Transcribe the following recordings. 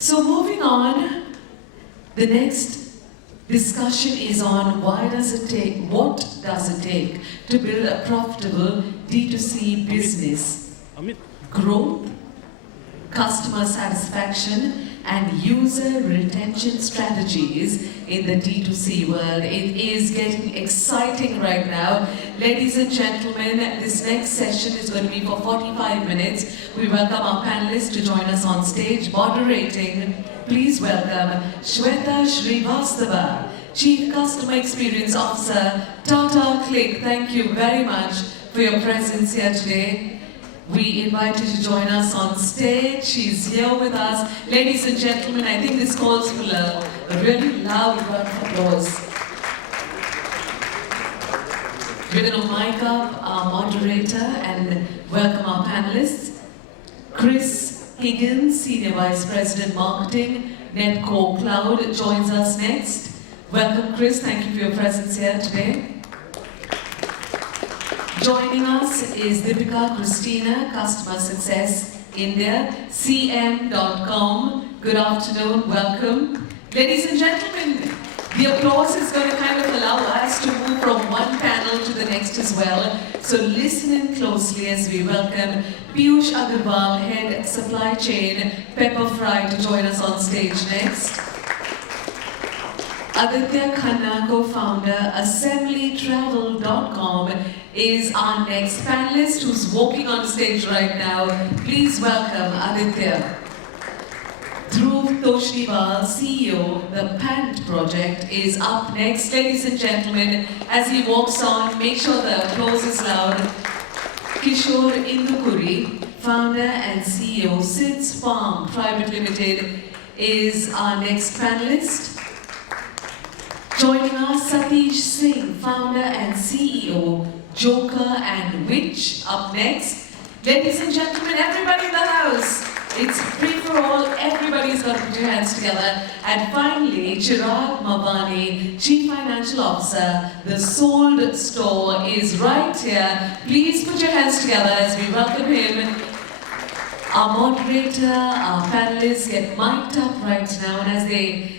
So moving on, the next discussion is on what does it take to build a profitable D2C business? Growth, customer satisfaction, and user retention strategies in the D2C world. It is getting exciting right now. Ladies and gentlemen, this next session is going to be for 45 minutes. We welcome our panelists to join us on stage. Moderating, please welcome Shweta Srivastava, Chief Customer Experience Officer, Tata CLiQ. Thank you very much for your presence here today. We invite you to join us on stage. She's here with us. Ladies and gentlemen, I think this calls for a really loud round of applause. We're going to mic up our moderator and welcome our panelists. Chris Higgins, Senior Vice President Marketing, Netcore Cloud, joins us next. Welcome, Chris. Thank you for your presence here today. Joining us is Deepika, Christina, Customer Success India, cm.com. Good afternoon, welcome. Ladies and gentlemen, the applause is going to kind of allow us to move from one panel to the next as well. So listen in closely as we welcome Piyush Agarwal, Head Supply Chain, Pepperfry, to join us on stage next. Aditya, Khanna, co-founder, assemblytravel.com, is our next panelist who's walking on stage right now. Please welcome Aditya. Dhruv, Toshniwal, CEO, the Pant project, is up next. Ladies and gentlemen, as he walks on, make sure the applause is loud. Kishore, Indukuri, founder and CEO, Sid's Farm Private Limited, is our next panelist. Joining us, Satish Singh, founder and CEO, Joker and Witch, up next. Ladies and gentlemen, everybody in the house, it's free for all. Everybody's got to put your hands together. And finally, Chirag, Mavani, Chief Financial Officer, the Sold Store, is right here. Please put your hands together as we welcome him. Our moderator, our panelists get mic'd up right now, and as they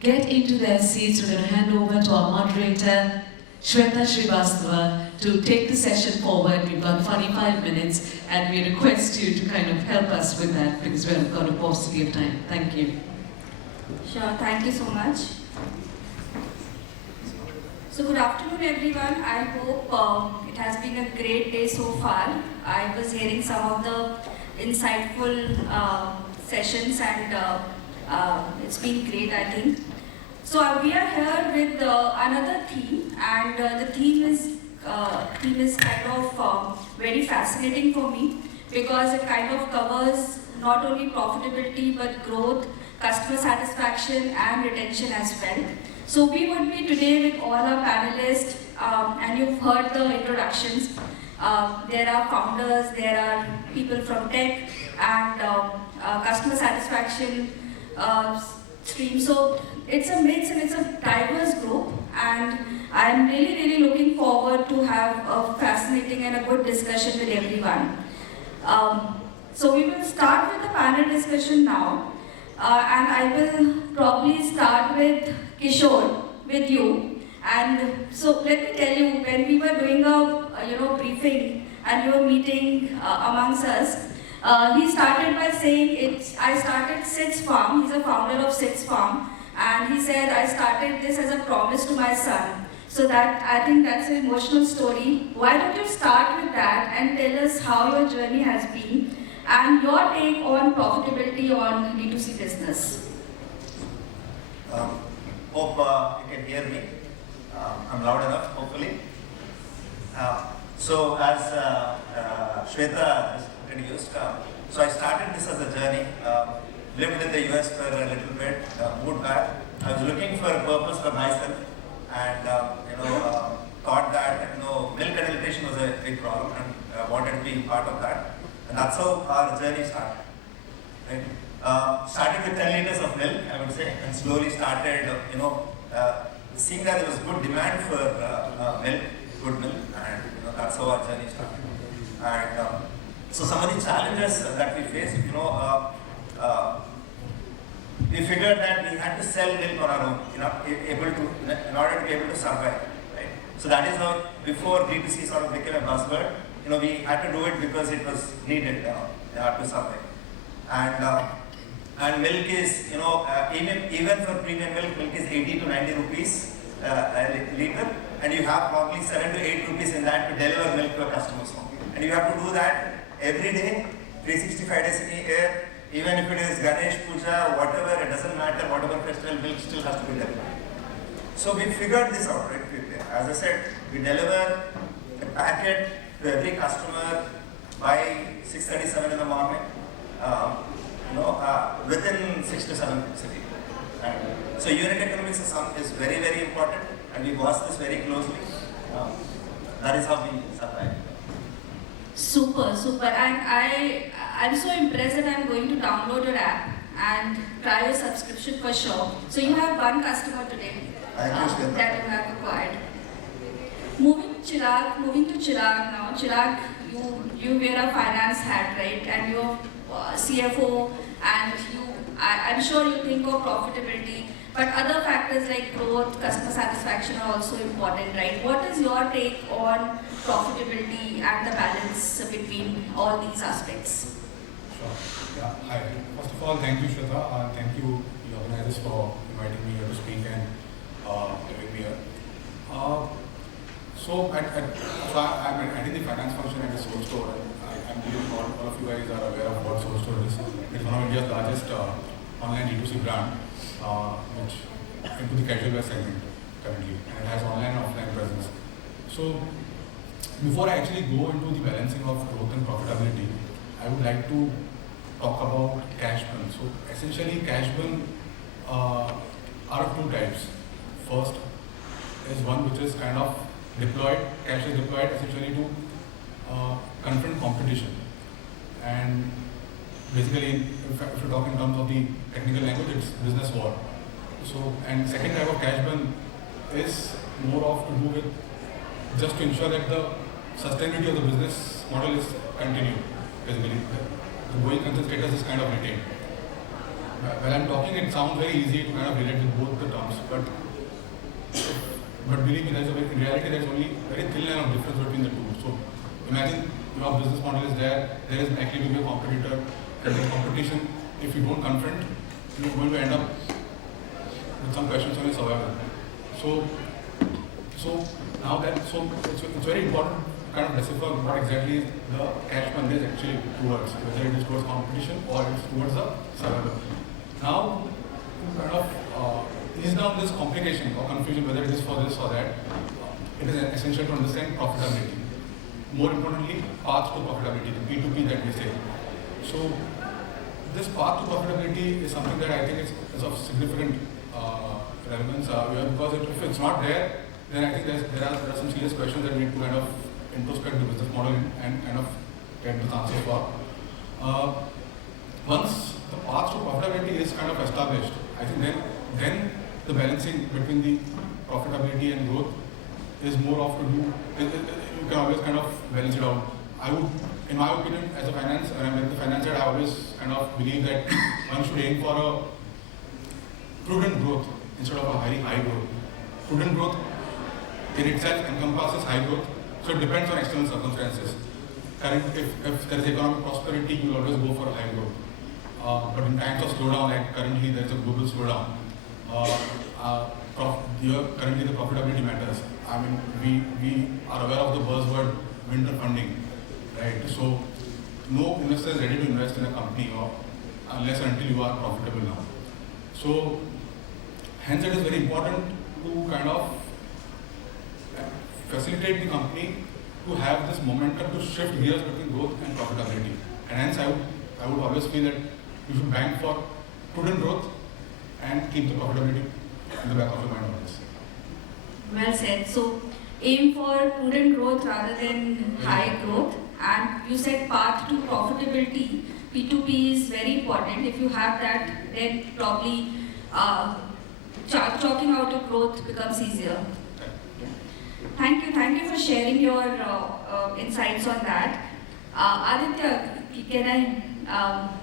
get into their seats, we're going to hand over to our moderator, Shweta Srivastava, to take the session forward. We've got 45 minutes, and we request you to kind of help us with that because we've got a paucity of time. Thank you. Sure, thank you so much. So good afternoon, everyone. I hope it has been a great day so far. I was hearing some of the insightful sessions, and it's been great, I think. So we are here with another theme, and the theme is kind of very fascinating for me because it kind of covers not only profitability but growth, customer satisfaction and retention as well. So we would be today with all our panelists, and you've heard the introductions. There are founders, there are people from tech and customer satisfaction stream. So it's a mix and it's a diverse group, and I'm really looking forward to have a fascinating and a good discussion with everyone. So we will start with the panel discussion now, and I will probably start with Kishore, with you. And so let me tell you, when we were doing a briefing and you were meeting amongst us, he started by saying, I started Sid's Farm. He's a founder of Sid's Farm. And he said, I started this as a promise to my son. So that, I think that's an emotional story. Why don't you start with that and tell us how your journey has been and your take on profitability on D2C business. Hope you can hear me. I'm loud enough, hopefully. So as Shweta has introduced, so I started this as a journey. Lived in the US for a little bit, moved back. I was looking for a purpose for myself, and thought that milk adulteration was a big problem, and wanted to be part of that. And that's how our journey started. Right? Started with 10 liters of milk, I would say, and slowly started, seeing that there was good demand for milk, good milk, and that's how our journey started. And so some of the challenges that we faced, we figured that we had to sell milk on our own, in order to be able to survive. Right? So that is how, before D2C sort of became a buzzword, we had to do it because it was needed to survive. And milk is, even for premium milk is 80 to 90 rupees a liter, and you have probably 7 to 8 rupees in that to deliver milk to a customer's home. And you have to do that every day, 365 days in a year, even if it is Ganesh Puja, whatever, it doesn't matter, whatever festival, milk still has to be delivered. So we figured this out, right? As I said, we deliver a packet to every customer by 6:37 in the morning, within 6 to 7 cities. So unit economics is very, very important, and we watch this very closely. That is how we survive. Super, super. And I'm so impressed that I'm going to download your app and try your subscription for sure. So you have one customer today that you have acquired. Moving to Chirag now. Chirag, you wear a finance hat, right? And you're CFO, and I'm sure you think of profitability, but other factors like growth, customer satisfaction are also important, right? What is your take on profitability and the balance between all these aspects? Sure. Yeah. Hi. First of all, thank you, Shweta. Thank you, the organizers, for inviting me here to speak and having me here. So I'm heading the finance function at a soul store. I'm believe all of you guys are aware of what soul store is. It's one of India's largest online D2C brand, which into the casual wear segment currently, and it has online and offline presence. So before I actually go into the balancing of growth and profitability, I would like to talk about cash burn. So essentially, cash burn are of two types. First is one which is kind of deployed. Cash is deployed essentially to confront competition, and basically, if you talk in terms of the technical language, it's business war. So, and second type of cash burn is more of to do with just to ensure that the sustainability of the business model is continued. Basically, the going concern status is kind of retained. While I'm talking, it sounds very easy to kind of relate with both the terms, but believe me, in reality, there's only very thin line of difference between the two. So imagine your business model is there is likely to be a competitor, and the competition, if you don't confront, you're going to end up with some questions on your survival. So it's very important to kind of decipher what exactly is the cash burn is actually towards, whether it is towards competition or it's towards the survival. Now, to kind of ease down this complication or confusion, whether it is for this or that, it is essential to understand profitability. More importantly, path to profitability, the P2P that we say. So, this path to profitability is something that I think is of significant relevance because if it's not there, then I think there are some serious questions that we need to kind of introspect the business model and kind of get the answer for. Once the path to profitability is kind of established, I think then the balancing between the profitability and growth is more of to do. You can always kind of balance it out. I would, in my opinion, as a finance, and I'm in the finance side, I always kind of believe that one should aim for a prudent growth instead of a very high growth. Prudent growth in itself encompasses high growth, so it depends on external circumstances. If there is economic prosperity, you will always go for a high growth. But in times of slowdown, like currently there is a global slowdown, currently the profitability matters. I mean, we are aware of the buzzword winter funding, right? So no investor is ready to invest in a company unless and until you are profitable now. So hence it is very important to kind of facilitate the company to have this momentum to shift gears between growth and profitability. And hence I would always feel that you should bank for prudent growth and keep the profitability in the back of your mind always. Well said. So aim for prudent growth rather than high growth. And you said path to profitability. P2P is very important. If you have that, then probably chalking out your growth becomes easier. Thank you for sharing your insights on that. Aditya, can I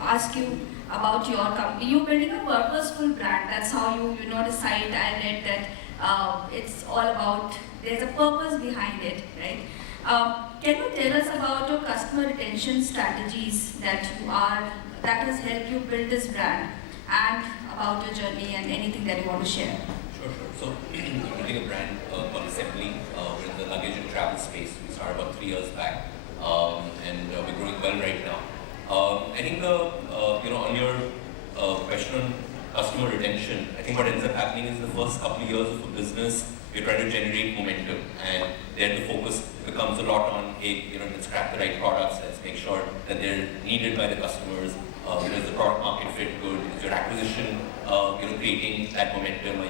ask you, about your company. You're building a purposeful brand. That's how you decide. I read that it's all about, there's a purpose behind it, right? Can you tell us about your customer retention strategies that has helped you build this brand, and about your journey and anything that you want to share? Sure. So, we're building a brand called Assembly. We're in the luggage and travel space. We started about 3 years back, and we're growing well right now. I think on your question on customer retention, I think what ends up happening is the first couple of years of a business, you're trying to generate momentum, and then the focus becomes a lot on, hey, let's crack the right products, let's make sure that they're needed by the customers. Is the product market fit good? Is your acquisition, creating that momentum?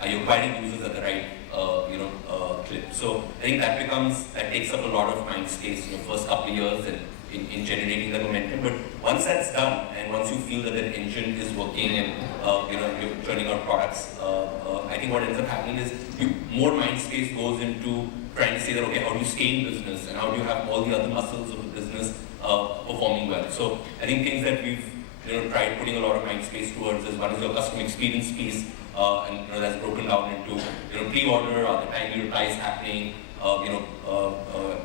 Are you acquiring users at the right, clip? So I think that takes up a lot of mind space in the first couple of years and in generating the momentum. But once that's done, and once you feel that the engine is working and you're turning out products, I think what ends up happening is more mind space goes into trying to say that, okay, how do you stay in business, and how do you have all the other muscles of the business performing well. So I think things that we've tried putting a lot of mind space towards is, one is your customer experience piece, and that's broken down into pre-order, or the timely replies happening,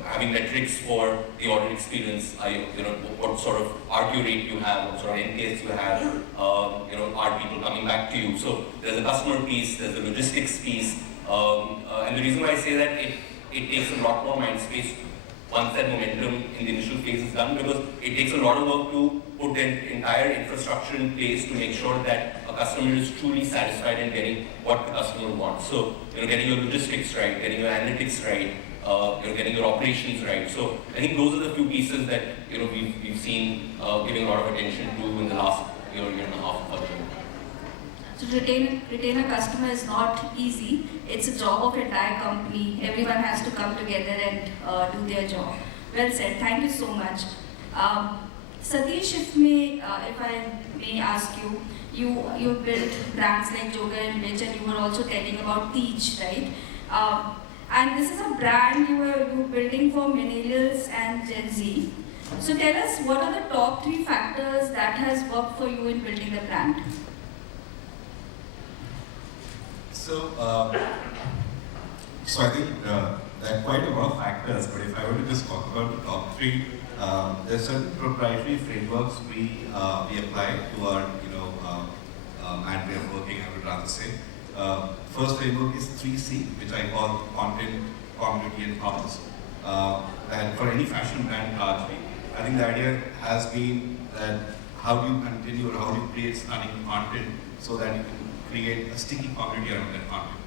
having metrics for the order experience, what sort of RQ rate you have, what sort of NPS you have, are people coming back to you. So there's a customer piece, there's a logistics piece, and the reason why I say that it takes a lot more mind space once that momentum in the initial phase is done, because it takes a lot of work to put an entire infrastructure in place to make sure that a customer is truly satisfied in getting what the customer wants. So, getting your logistics right, getting your analytics right, getting your operations right. So, I think those are the few pieces that we've seen giving a lot of attention to in the last year and a half. So retain a customer is not easy. It's a job of entire company. Everyone has to come together and do their job. Well said. Thank you so much. Satish, if I may ask you, you built brands like Joga and Rich, and you were also telling about Teach, right? And this is a brand you're building for millennials and Gen Z. So tell us, what are the top 3 factors that has worked for you in building the brand? So I think there are quite a lot of factors, but if I were to just talk about the top 3, there are certain proprietary frameworks we apply to our and way of working, I would rather say. First framework is 3C, which I call content, community, and commerce. And for any fashion brand largely, I think the idea has been that how do you continue, or how do you create stunning content so that you can create a sticky community around that content.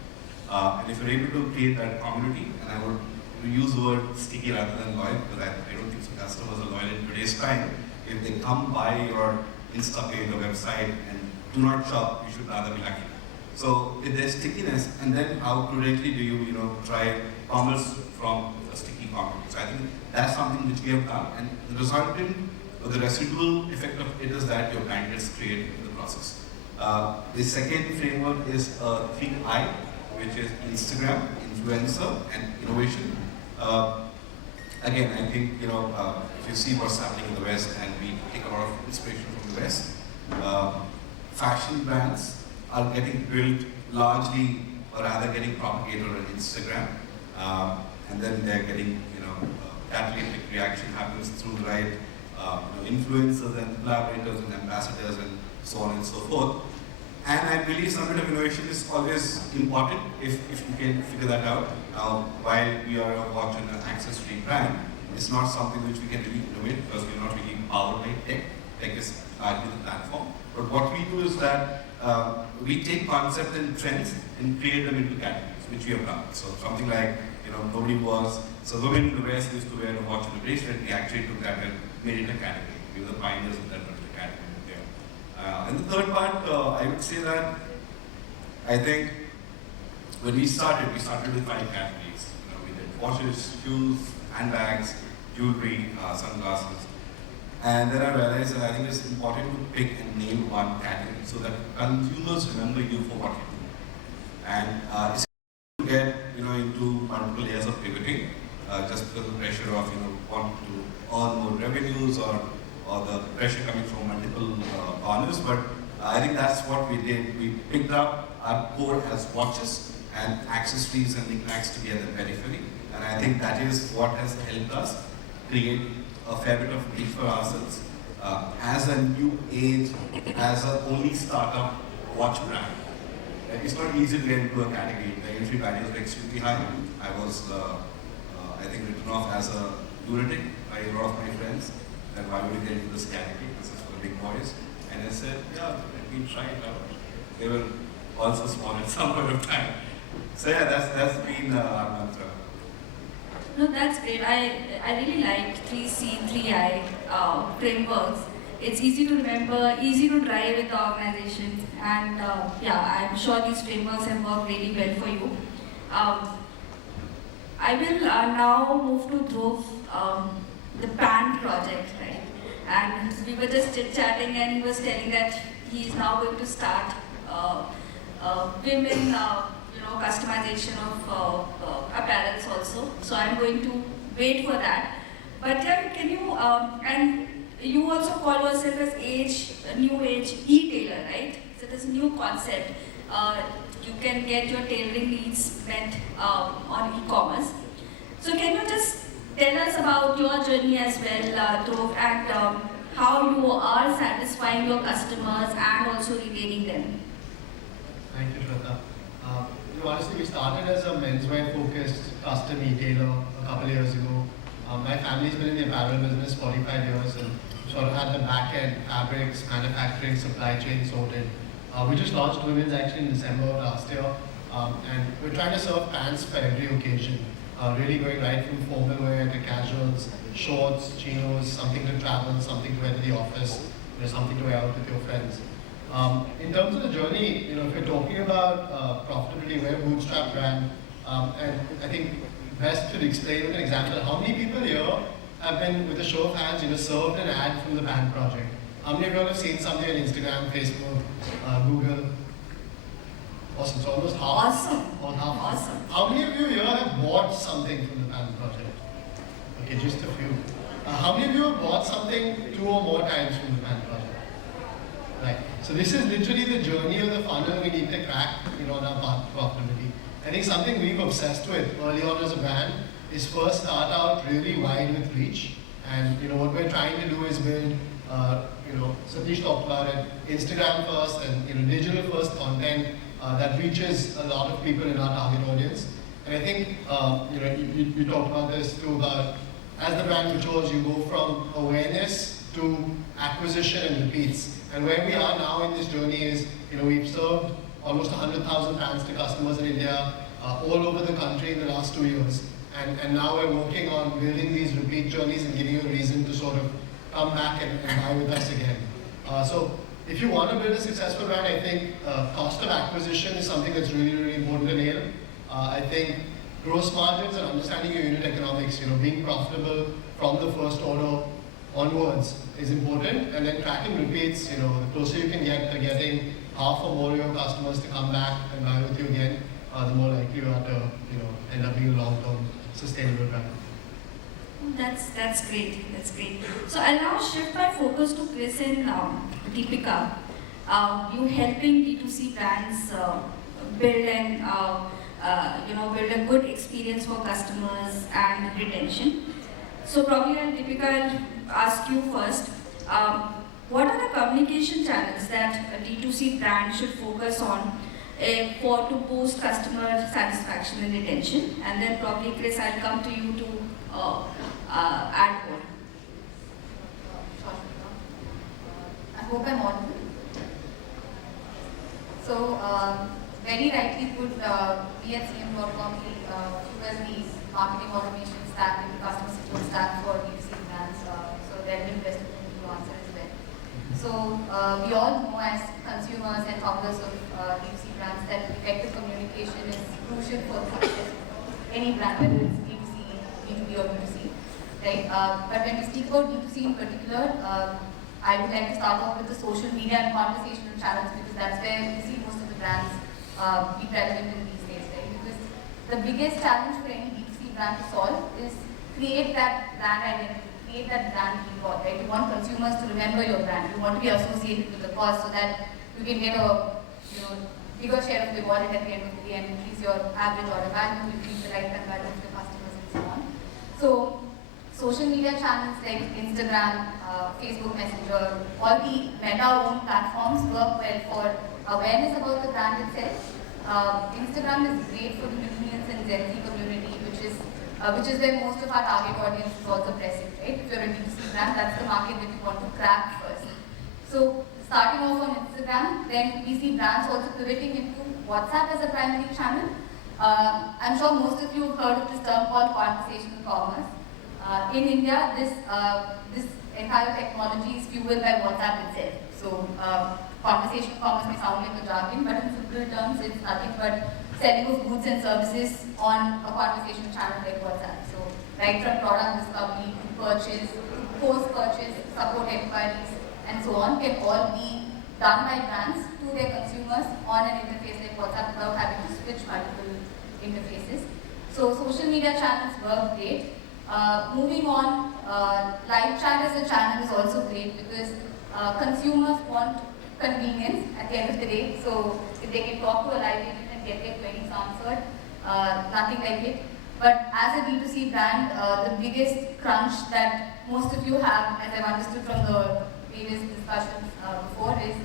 And if you're able to create that community, and I would use the word sticky rather than loyal, because I don't think so customers are loyal in today's time. If they come by your Insta page or website and do not shop, you should rather be lucky. So if there's stickiness, and then how prudently do you try commerce from a sticky community. So I think that's something which we have done, and the resultant, or the residual effect of it is that your brand gets created in the process. The second framework is 3I, which is Instagram, influencer, and innovation. Again, I think if you see what's happening in the West, and we take a lot of inspiration from the West, fashion brands are getting built largely, or rather getting propagated on Instagram, and then they're getting catalytic reaction happens through the right influencers and collaborators and ambassadors and so on and so forth. And I believe some bit of innovation is always important if you can figure that out. Now, while we are a watch and an accessory brand, it's not something which we can really innovate because we're not really powered by tech. Tech is largely the platform. But what we do is that we take concepts and trends and create them into categories, which we have done. So something like, women in the West used to wear a watch and a bracelet. We actually took that and made it a category. We were the pioneers of that particular category there. And the third part, I would say that I think when we started with 5 categories. We did watches, shoes, handbags, jewelry, sunglasses. And then I realized that I think it's important to pick and name one category so that consumers remember you for what you do. And it's to get into multiple layers of pivoting, just because of the pressure of wanting to earn more revenues or or the pressure coming from multiple corners, but I think that's what we did. We picked up our core as watches and accessories and knickknacks to be at the periphery, and I think that is what has helped us create a fair bit of reach for ourselves. As a new age, as a only startup watch brand, it's not easy to get into a category. The entry barriers are extremely high. I was, I think, written off as a lunatic by a lot of my friends. That why would you get into this category? This is for the big boys. And I said, yeah, let me try it out. They were also small at some point of time. So yeah, that's been our mantra. No, that's great. I really like 3C, 3I frameworks. It's easy to remember, easy to drive with the organization, and yeah, I'm sure these frameworks have worked really well for you. I will now move to Dhruv, the Pant project, right? And we were just chit-chatting, and he was telling that he is now going to start women, customization of apparels also. So I'm going to wait for that. But yeah, can you and you also call yourself as new age e-tailer, right? So there's a new concept. You can get your tailoring needs met on e-commerce. So can you just tell us about your journey as well, Dhruv, and how you are satisfying your customers and also retaining them? Thank you, Shweta. Honestly, we started as a menswear focused custom retailer a couple of years ago. My family's been in the apparel business 45 years and sort of had the back end, fabrics, manufacturing, supply chain sorted. We just launched women's actually in December of last year, and we're trying to serve pants for every occasion. Really going right from formal wear to casuals, shorts, chinos, something to travel, something to wear to the office, something to wear out with your friends. In terms of the journey, if we're talking about profitability, we're a bootstrap brand, and I think best to explain with an example. How many people here have been, with a show of hands, served an ad from the Pant project? How many of you have seen something on Instagram, Facebook, Google? Awesome. So almost half. Awesome. Or half. Awesome. How many of you here have bought something from the Pant project? Okay, just a few. How many of you have bought something 2 or more times from the Pant project? Right. So this is literally the journey of the funnel we need to crack, on our path to profitability. I think something we've obsessed with early on as a brand is first start out really wide with reach. And what we're trying to do is build, Satish talked about it, Instagram first and digital first content that reaches a lot of people in our target audience. And I think you talked about this too, about as the brand matures, you go from awareness to acquisition and repeats. And where we are now in this journey is, we've served almost 100,000 pants to customers in India, all over the country in the last 2 years. And now we're working on building these repeat journeys and giving you a reason to sort of come back and buy with us again. So if you want to build a successful brand, I think cost of acquisition is something that's really, really important to nail. I think gross margins and understanding your unit economics, being profitable from the first order onwards is important, and then tracking repeats, the closer you can get to getting half or more of your customers to come back and buy with you again, the more likely you are to, end up being a long-term sustainable brand. That's great. That's great. So I'll now shift my focus to Chris and Deepika. You helping D2C brands build and build a good experience for customers and retention. So probably Deepika, I'll ask you first. What are the communication channels that a D2C brand should focus on to boost customer satisfaction and retention? And then probably Chris, I'll come to you to add more. I hope I'm audible. So, very rightly put, we at CM.com use these marketing automation stack and customer support stack for D2C brands. So, they're the best to answer as well. So, we all know as consumers and founders of D2C brands that effective communication is crucial for the success of any brand, whether it's D2C, B2B or B2C. Right? But when we speak about D2C in particular, I would like to start off with the social media and conversational channels, because that's where we see most of the brands be prevalent in these days, right? Because the biggest challenge for any D2C brand to solve is create that brand identity, create that brand recall, right? You want consumers to remember your brand. You want to be associated with the cause so that you can get a bigger share of the wallet at the end of the day and increase your average order value, increase the lifetime value of your customers and so on. So social media channels like Instagram, Facebook Messenger, all the Meta-owned platforms work well for awareness about the brand itself. Instagram is great for the millennials and Gen Z community, which is where most of our target audience is also present, right? If you're a D2C brand, that's the market that you want to crack first. So starting off on Instagram, then we see brands also pivoting into WhatsApp as a primary channel. I'm sure most of you have heard of this term called conversational commerce. In India, this entire technology is fueled by WhatsApp itself. So conversational commerce may sound like a jargon, but in simple terms, it's nothing but selling of goods and services on a conversation channel like WhatsApp. So right from product discovery to purchase, to post-purchase, support inquiries, and so on can all be done by brands to their consumers on an interface like WhatsApp without having to switch multiple interfaces. So social media channels work great. Moving on, live chat as a channel is also great because consumers want convenience at the end of the day. So if they can talk to a live agent and get their queries answered, nothing like it. But as a D2C brand, the biggest crunch that most of you have, as I've understood from the previous discussions before, is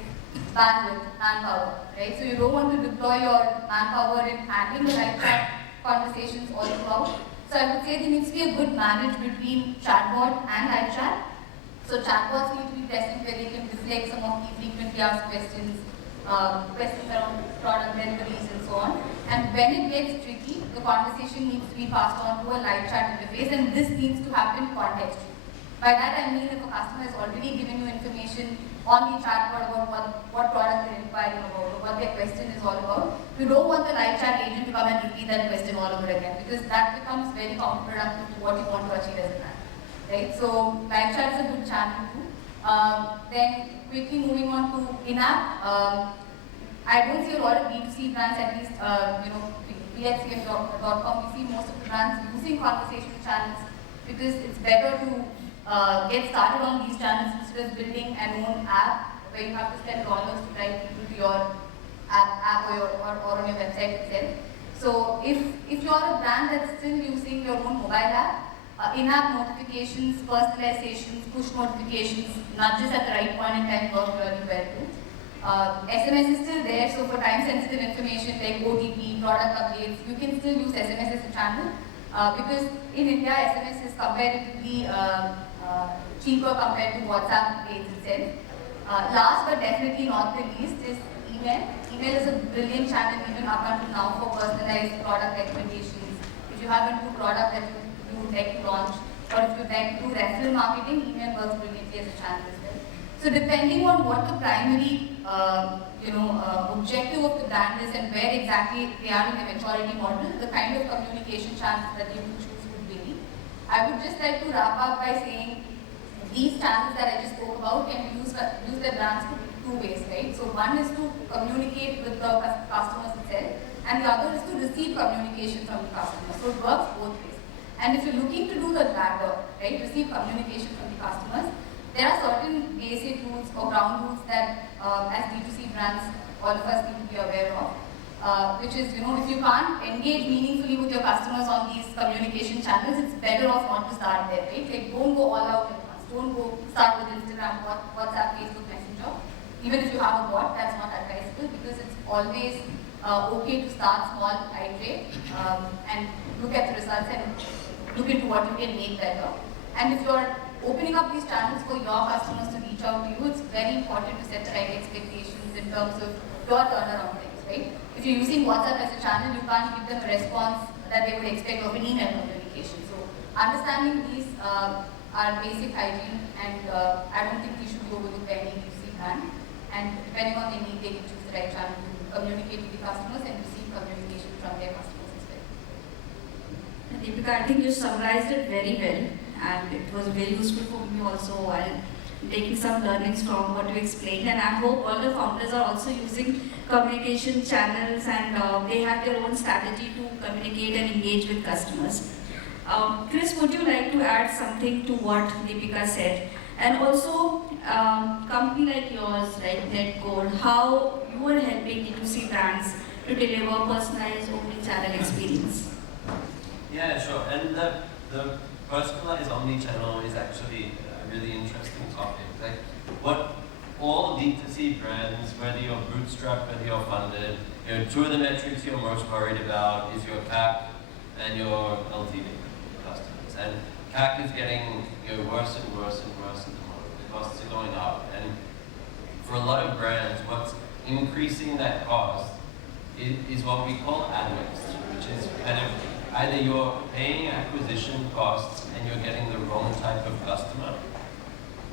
bandwidth, manpower, right? So you don't want to deploy your manpower in handling the live chat conversations all throughout. So I would say there needs to be a good marriage between chatbot and live chat. So chatbots need to be present where they can reflect some of the frequently asked questions, questions around product deliveries and so on. And when it gets tricky, the conversation needs to be passed on to a live chat interface, and this needs to happen contextually. By that I mean if a customer has already given you information on the chatbot about what product they're inquiring about or what their question is all about, you don't want the live chat agent to come and repeat that question all over again, because that becomes very counterproductive to what you want to achieve as a brand. Right? So live chat is a good channel too. Then quickly moving on to in-app. I don't see a lot of D2C brands, at least we at CLiQ.com, we see most of the brands using conversational channels because it's better to get started on these channels instead of building an own app where you have to spend dollars to drive people to your app or on your website itself. So if you're a brand that's still using your own mobile app, in-app notifications, personalizations, push notifications, nudges at the right point in time work really well too. SMS is still there, so for time-sensitive information like OTP, product updates, you can still use SMS as a channel because in India, SMS is comparatively cheaper compared to WhatsApp rates itself. Last but definitely not the least is email. Email is a brilliant channel even up until now for personalized product recommendations. If you have a new product that you would like to launch, or if you would like to do referral marketing, email works brilliantly as a channel as well. So depending on what the primary objective of the brand is and where exactly they are in the maturity model, the kind of communication channels that you would choose would vary. I would just like to wrap up by saying these channels that I just spoke about can be used by brands two ways, right? So one is to communicate with the customers itself, and the other is to receive communication from the customer. So it works both ways. And if you're looking to do the latter, right, receive communication from the customers, there are certain basic rules or ground rules that as D2C brands, all of us need to be aware of. Which is, if you can't engage meaningfully with your customers on these communication channels, it's better off not to start there, right? Like, don't go all out at once. Don't go start with Instagram, WhatsApp, Facebook Messenger. Even if you have a bot, that's not advisable because it's always okay to start small, iterate, and look at the results and look into what you can make better. And if you're opening up these channels for your customers to reach out to you, it's very important to set the right expectations in terms of your turnaround times, right? If you're using WhatsApp as a channel, you can't give them a response that they would expect of an email communication. So understanding these are basic hygiene, and I don't think we should go with any D2C brand. And depending on their need, they can choose the right channel to communicate with the customers and receive communication from their customers as well. Deepika, I think you summarized it very well, and it was very useful for me also while taking some learnings from what you explained. And I hope all the founders are also using communication channels and they have their own strategy to communicate and engage with customers. Chris, would you like to add something to what Deepika said? And also, company like yours, like Netcore, how you are helping D2C brands to deliver personalized omni-channel experience? Yeah, sure. And the personalized omni-channel is actually a really interesting topic. Like, what all D2C brands, whether you're bootstrapped, whether you're funded, two of the metrics you're most worried about is your CAC and your LTV customers. And CAC is getting worse and worse and worse at the moment. The costs are going up. And for a lot of brands, what's increasing that cost is what we call ad waste, which is kind of either you're paying acquisition costs and you're getting the wrong type of customer,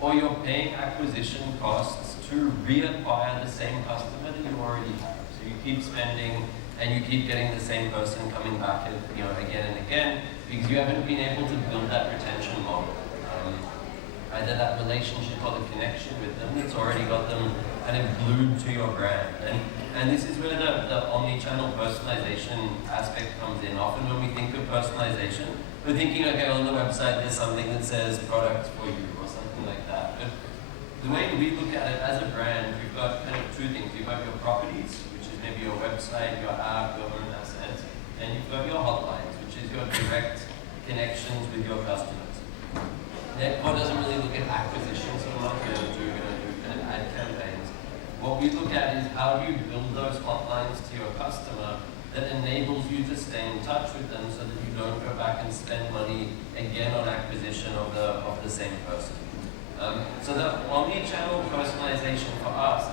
or you're paying acquisition costs to reacquire the same customer that you already have. So you keep spending and you keep getting the same person coming back again and again because you haven't been able to build that retention model. Either that relationship or the connection with them that's already got them kind of glued to your brand. And this is where the omni-channel personalization aspect comes in. Often when we think of personalization, we're thinking, okay, on the website there's something that says product for you or something like that. But the way we look at it as a brand, we've got kind of two things. You've got your properties, which is maybe your website, your app, your own assets, and you've got your hotlines, which is your direct connections with your customers. Netcore doesn't really look at acquisition so much, we're going to do kind of ad campaigns. What we look at is how do you build those hotlines to your customer that enables you to stay in touch with them so that you don't go back and spend money again on acquisition of the same person. So the omni-channel personalization for us,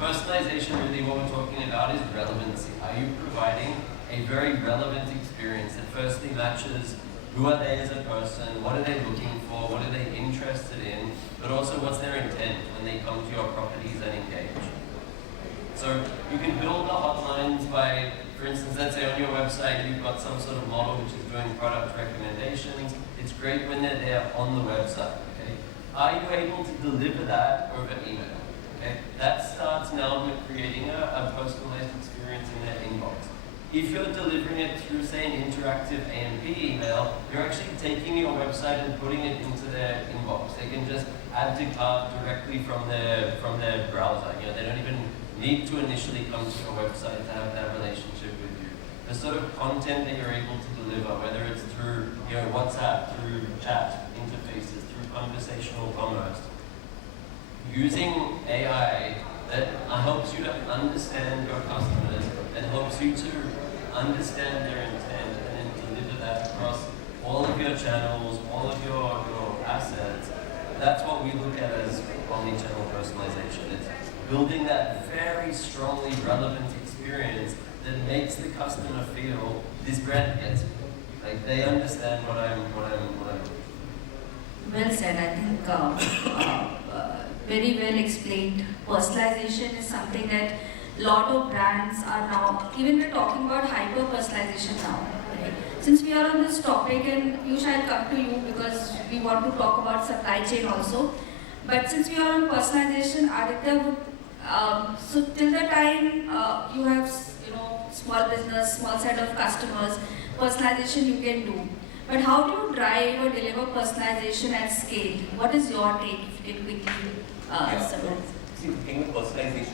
personalization really what we're talking about is relevancy. Are you providing a very relevant experience that firstly matches who are they as a person, what are they looking for, what are they interested in, but also what's their intent when they come to your properties and engage. So you can build the hotlines by, for instance, let's say on your website you've got some sort of model which is doing product recommendations. It's great when they're there on the website. Okay? Are you able to deliver that over email? Okay? That starts now with creating a personalized experience in their inbox. If you're delivering it through, say, an interactive A&P email, you're actually taking your website and putting it into their inbox. They can just add to cart directly from their browser. They don't even need to initially come to your website to have that relationship with you. The sort of content that you're able to deliver, whether it's through WhatsApp, through chat interfaces, through conversational commerce, using AI that helps you to understand your customers and helps you to understand their intent and then deliver that across all of your channels, all of your assets. That's what we look at as omni-channel personalization. It's building that very strongly relevant experience that makes the customer feel this brand gets me. Like they understand what I'm. Well said. I think very well explained. Personalization is something that a lot of brands are now, even we're talking about hyper-personalization now. Right? Since we are on this topic, and Piyush, I'll come to you because we want to talk about supply chain also. But since we are on personalization, Aditya would, so till the time you have small business, small set of customers, personalization you can do. But how do you drive or deliver personalization at scale? What is your take, if you can quickly summarize? See, the thing with personalization is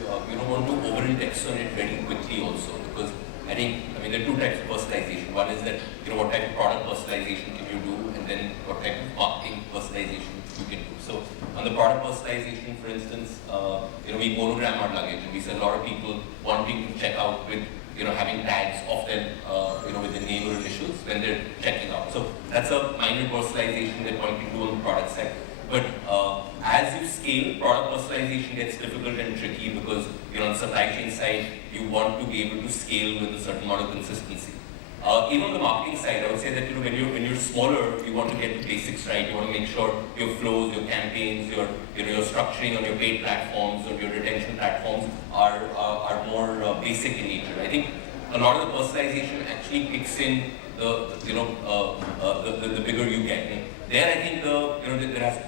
you don't want to over-index on it very quickly also, because I mean, there are two types of personalization. One is that, what type of product personalization can you do, and then what type of marketing personalization you can do. So, on the product personalization, for instance, we monogram our luggage, and we see a lot of people wanting to check out with, having tags often, with the name or initials when they're checking out. So, that's a minor personalization that one can do on the product side. But as you scale, product personalization gets difficult and tricky because on the supply chain side, you want to be able to scale with a certain amount of consistency. Even on the marketing side, I would say that when you're smaller, you want to get the basics right. You want to make sure your flows, your campaigns, your structuring on your paid platforms or your retention platforms are more basic in nature. I think a lot of the personalization actually kicks in the bigger you get. And there, I think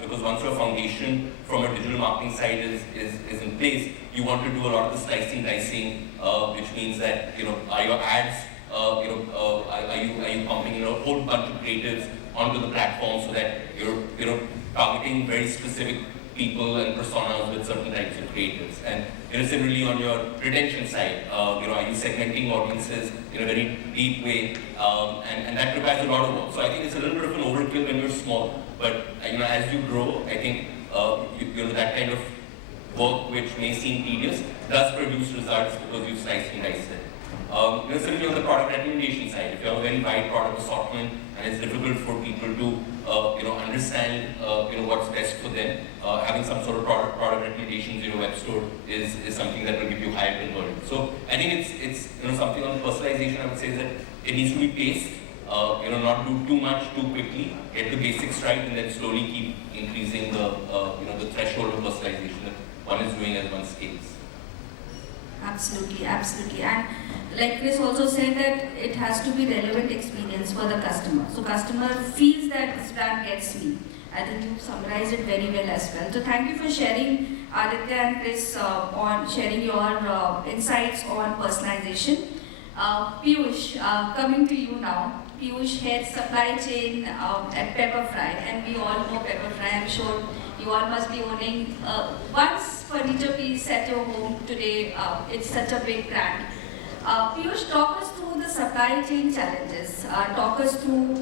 because once your foundation from a digital marketing side is in place, you want to do a lot of the slicing, dicing, which means that are your ads Are you pumping a whole bunch of creatives onto the platform so that you're targeting very specific people and personas with certain types of creatives? And similarly on your retention side, are you segmenting audiences in a very deep way? And that requires a lot of work. So I think it's a little bit of an overkill when you're small, but as you grow, I think that kind of work, which may seem tedious, does produce results because you've sliced and diced it. Similarly on the product recommendation side, if you have a very wide product assortment and it's difficult for people to understand what's best for them, having some sort of product recommendations in your web store is something that will give you higher conversion. So I think it's something on personalization. I would say that it needs to be paced. Not do too much too quickly. Get the basics right, and then slowly keep increasing the threshold of personalization that one is doing as one scales. Absolutely, absolutely. And like Chris also said that it has to be relevant experience for the customer. So customer feels that this brand gets me. I think you summarized it very well as well. So thank you for sharing, Aditya and Chris, on sharing your insights on personalization. Piyush, coming to you now. Piyush heads supply chain at Pepperfry, and we all know Pepperfry. I'm sure you all must be owning once furniture piece at your home today. It's such a big brand. Piyush, talk us through the supply chain challenges. Talk us through,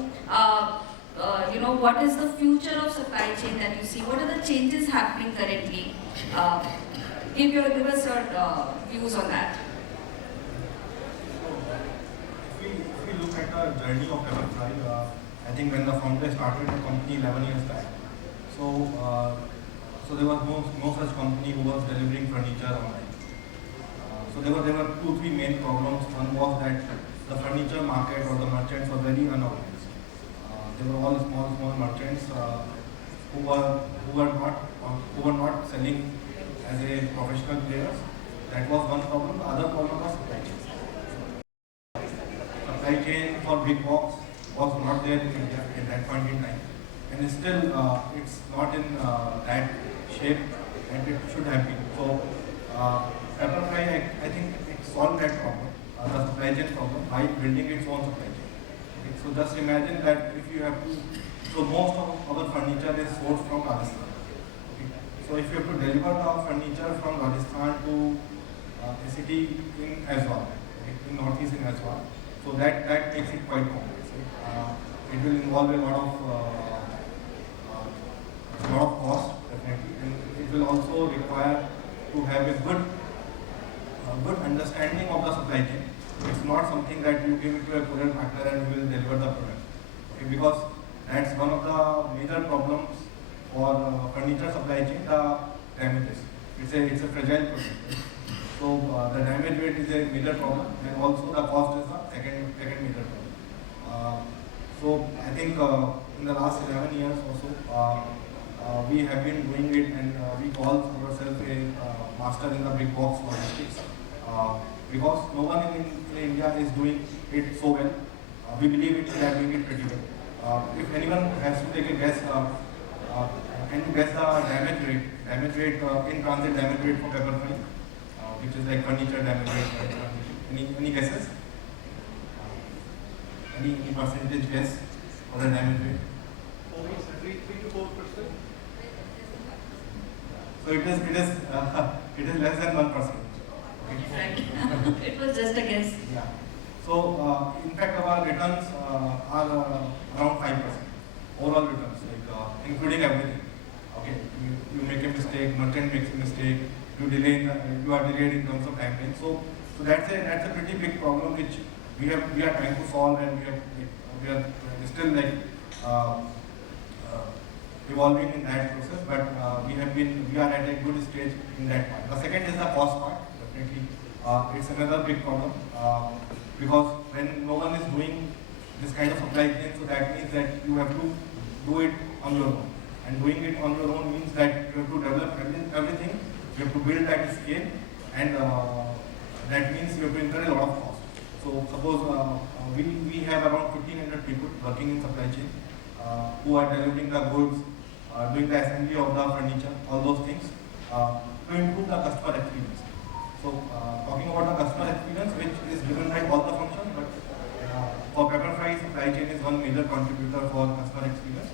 what is the future of supply chain that you see? What are the changes happening currently? Give us your views on that. If we look at the journey of Pepperfry, I think when the founder started the company 11 years back, so there was no such company who was delivering furniture online. So there were 2-3 main problems. One was that the furniture market or the merchants were very unorganized. They were all small merchants who were not selling as a professional players. That was one problem. The other problem was supply chain. Supply chain for big box was not there in India at that point in time, and still it's not in that shape that it should have been. So Pepperfry, I think it solved that problem, the supply chain problem, by building its own supply chain. Okay, so just imagine that if you have to, so most of our furniture is sourced from Rajasthan. Okay, so if you have to deliver the furniture from Rajasthan to a city in Agarwal, okay, in northeast in Agarwal, so that makes it quite complex. It will involve a lot of cost, definitely, and it will also require to have a good understanding of the supply chain. It's not something that you give it to a courier partner and he will deliver the product. Okay, because that's one of the major problems for furniture supply chain, the damages. It's a fragile product. So the damage rate is a major problem, and also the cost is the second major problem. So I think in the last 11 years or so, we have been doing it, and we call ourselves a master in the big box logistics. Because no one in India is doing it so well. We believe we are doing it pretty well. If anyone has to take a guess, can you guess the damage rate in transit damage rate for Pepperfry, which is like furniture damage rate? Any guesses? Any percentage guess for the damage rate? 3 to 4%. So it is less than 1%. Right. It was just a guess. Yeah. So in fact our returns are around 5%. Overall returns, like including everything. Okay, you make a mistake, merchant makes a mistake, you are delayed in terms of timeline. So that's a pretty big problem which we are trying to solve, and we are still like evolving in that process, but we are at a good stage in that part. The second is the cost part. Definitely, it's another big problem because when no one is doing this kind of supply chain, so that means that you have to do it on your own. And doing it on your own means that you have to develop everything, you have to build at scale, and that means you have to incur a lot of cost. So suppose we have around 1,500 people working in supply chain who are delivering the goods, doing the assembly of the furniture, all those things to improve the customer experience. So talking about the customer experience, which is driven by all the functions, but one major contributor for customer experience.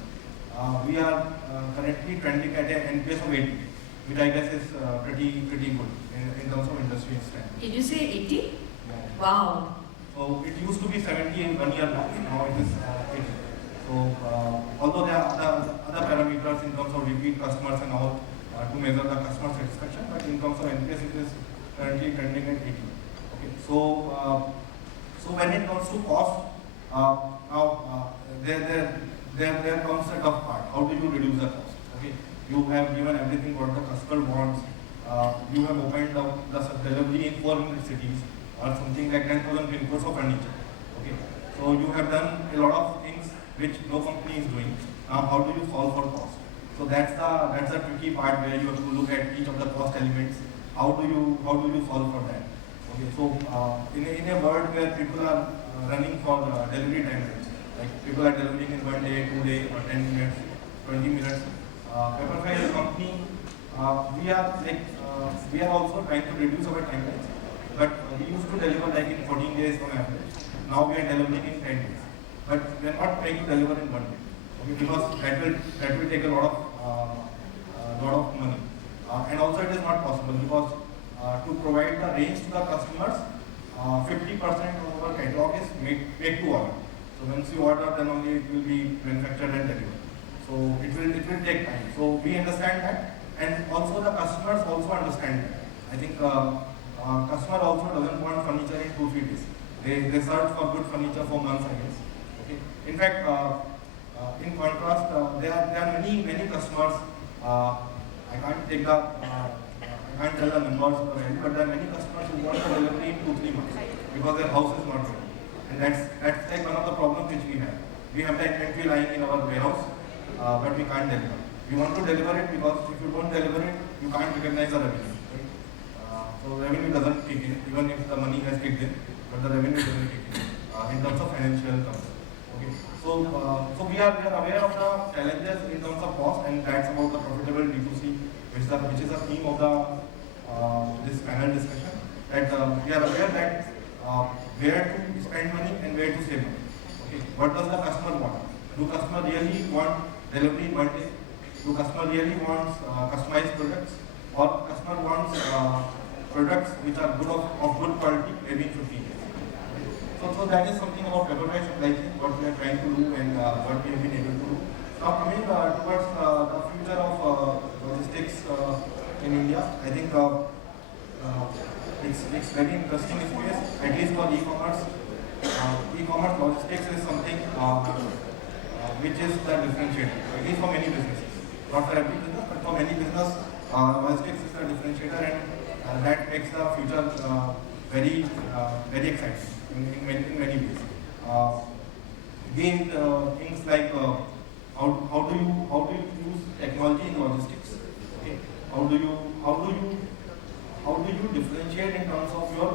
We are currently trending at an NPS of 80, which I guess is pretty good in terms of industry strength. Did you say 80? Yeah. Wow. So it used to be 70 in 1 year back, now it is 80. So although there are other parameters in terms of repeat customers and all to measure the customer satisfaction, but in terms of NPS it is currently trending at 80. Okay. So when it comes to cost, now there comes a tough part. How do you reduce the cost? Okay, you have given everything what the customer wants. You have opened up the delivery in 400 cities or something like 10,000 pin codes of furniture. Okay, so you have done a lot of things which no company is doing. Now, how do you solve for cost? So that's the tricky part where you have to look at each of the cost elements. How do you solve for that? Okay, so in a world where people are running for delivery timelines, like people are delivering in 1 day, 2 days, or 10 minutes, 20 minutes. Pepperfry as a company, we are also trying to reduce our timelines. But we used to deliver like in 14 days on average. Now we are delivering in 10 days. But we are not trying to deliver in 1 day. Okay, because that will take a lot of money. And also it is not possible because to provide the range to the customers, 50% of our catalog is made to order. So once you order, then only it will be manufactured and delivered. So it will take time. So we understand that, and also the customers also understand that. I think customer also doesn't want furniture in 2-3 days. They search for good furniture for months, I guess. Okay. In fact, in contrast, there are many customers. I can't tell the numbers already, but there are many customers who want a delivery in 2-3 months because their house is not ready. And that's like one of the problems which we have. We have the inventory lying in our warehouse, but we can't deliver. We want to deliver it because if you don't deliver it, you can't recognize the revenue. Right? So revenue doesn't kick in, even if the money has kicked in, but the revenue doesn't kick in terms of financial terms. Okay. So we are aware of the challenges in terms of cost, and that's about the profitable D2C, which is the theme of this panel discussion. That we are aware that where to spend money and where to save money. Okay. What does the customer want? Do customer really want delivery in 1 day? Do customer really wants customized products? Or customer wants products which are of good quality, maybe in 15 days? So that is something about Pepperfry supply chain, what we are trying to do and what we have been able to do. Now coming towards the future of logistics in India, I think it's very interesting space, at least for e-commerce. E-commerce logistics is something which is the differentiator, at least for many businesses. Not for every business, but for many business, logistics is the differentiator, and that makes the future very exciting in many ways. Again, things like how do you use technology in logistics? Okay, how do you differentiate in terms of your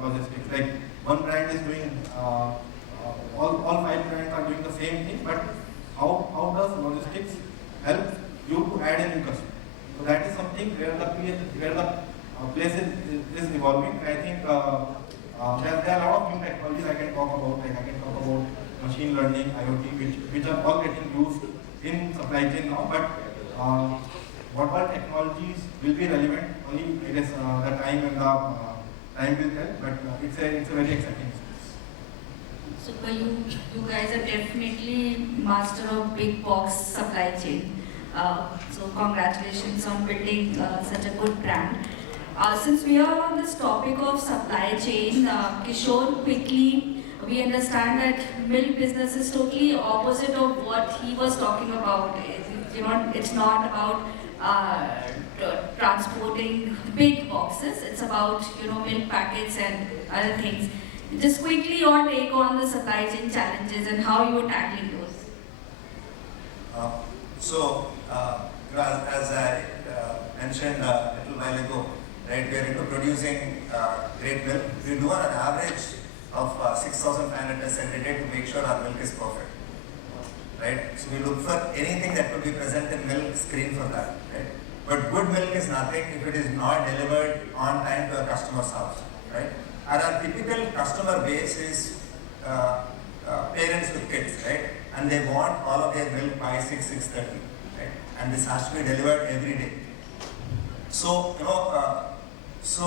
logistics? Like one brand is doing all 5 brands are doing the same thing, but how does logistics help you to add a new customer? So that is something where the place is evolving. I think there are a lot of new technologies I can talk about. Like I can talk about machine learning, IoT, which are all getting used in supply chain now. But what all technologies will be relevant? Only it is the time and the time will tell. But it's a very exciting space. So you guys are definitely master of big box supply chain. So congratulations on building such a good brand. Since we are on this topic of supply chain, Kishore, quickly, we understand that milk business is totally opposite of what he was talking about. It's not about transporting big boxes. It's about milk packets and other things. Just quickly, your take on the supply chain challenges and how you are tackling those. As I mentioned a little while ago, right, we are into producing great milk. We do an average of 6,500 tests every day to make sure our milk is perfect. Right? So we look for anything that could be present in milk, screen for that. Right? But good milk is nothing if it is not delivered on time to a customer's house. Right? And our typical customer base is parents with kids, right? And they want all of their milk by 6:30, right? And this has to be delivered every day. So, so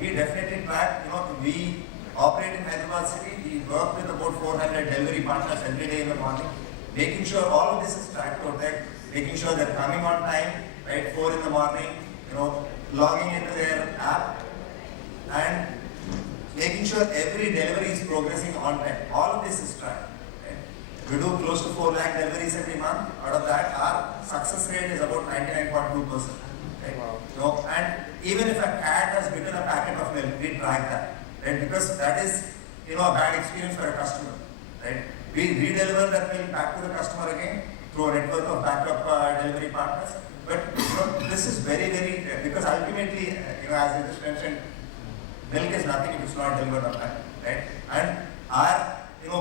we definitely track, we operate in Hyderabad city, we work with about 400 delivery partners every day in the morning, making sure all of this is tracked, protect, making sure they're coming on time, right, 4 in the morning, logging into their app, and making sure every delivery is progressing on time. All of this is tracked. Right? We do close to 4 lakh deliveries every month. Out of that, our success rate is about 99.2%. Right? And even if a cat has bitten a packet of milk, we track that, right? Because that is, a bad experience for a customer, right? We redeliver that milk back to the customer again through a network of backup delivery partners. But this is very, very, because ultimately, as I just mentioned, milk is nothing if it's not delivered on time, right? And our,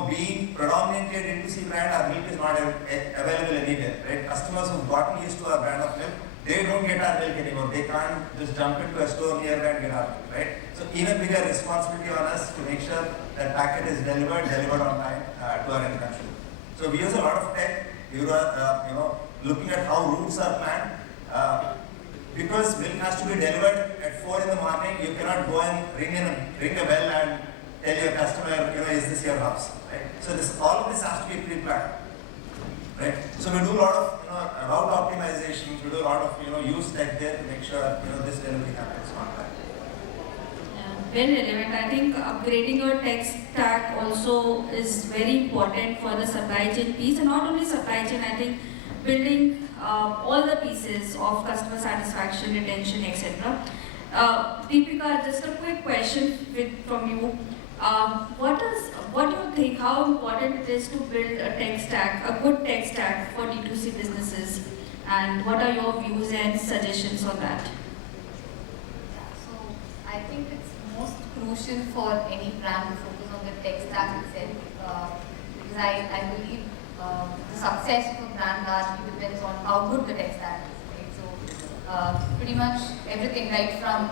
being predominantly a D2C brand, our milk is not available anywhere, right? Customers who've gotten used to our brand of milk, they don't get our milk anymore. They can't just jump into a store nearby and get our milk, right? So even bigger responsibility on us to make sure that packet is delivered on time to our end consumer. So we use a lot of tech. We were, looking at how routes are planned. Because milk has to be delivered at 4 in the morning, you cannot go and ring a bell and tell your customer, is this your house, right? So all of this has to be pre-planned, right? So we do a lot of, route optimizations, we do a lot of, use tech there to make sure, this delivery happens on time. Very relevant. I think upgrading your tech stack also is very important for the supply chain piece, and not only supply chain, I think building all the pieces of customer satisfaction, retention, etc. Deepika, just a quick question from you. What do you think, how important it is to build a tech stack, a good tech stack for D2C businesses, and what are your views and suggestions on that? So I think it's most crucial for any brand to focus on the tech stack itself, because I believe the success of a brand largely depends on how good the tech stack is, right? So pretty much everything, right from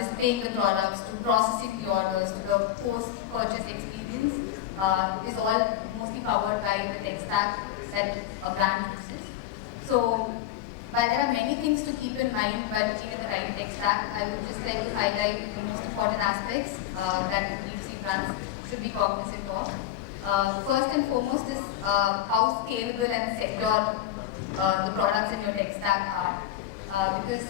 displaying the products to processing the orders to the post-purchase experience is all mostly covered by the tech stack that a brand uses. So while there are many things to keep in mind while looking at the right tech stack, I would just like to highlight the most important aspects that D2C brands should be cognizant of. First and foremost is how scalable and secure the products in your tech stack are. Because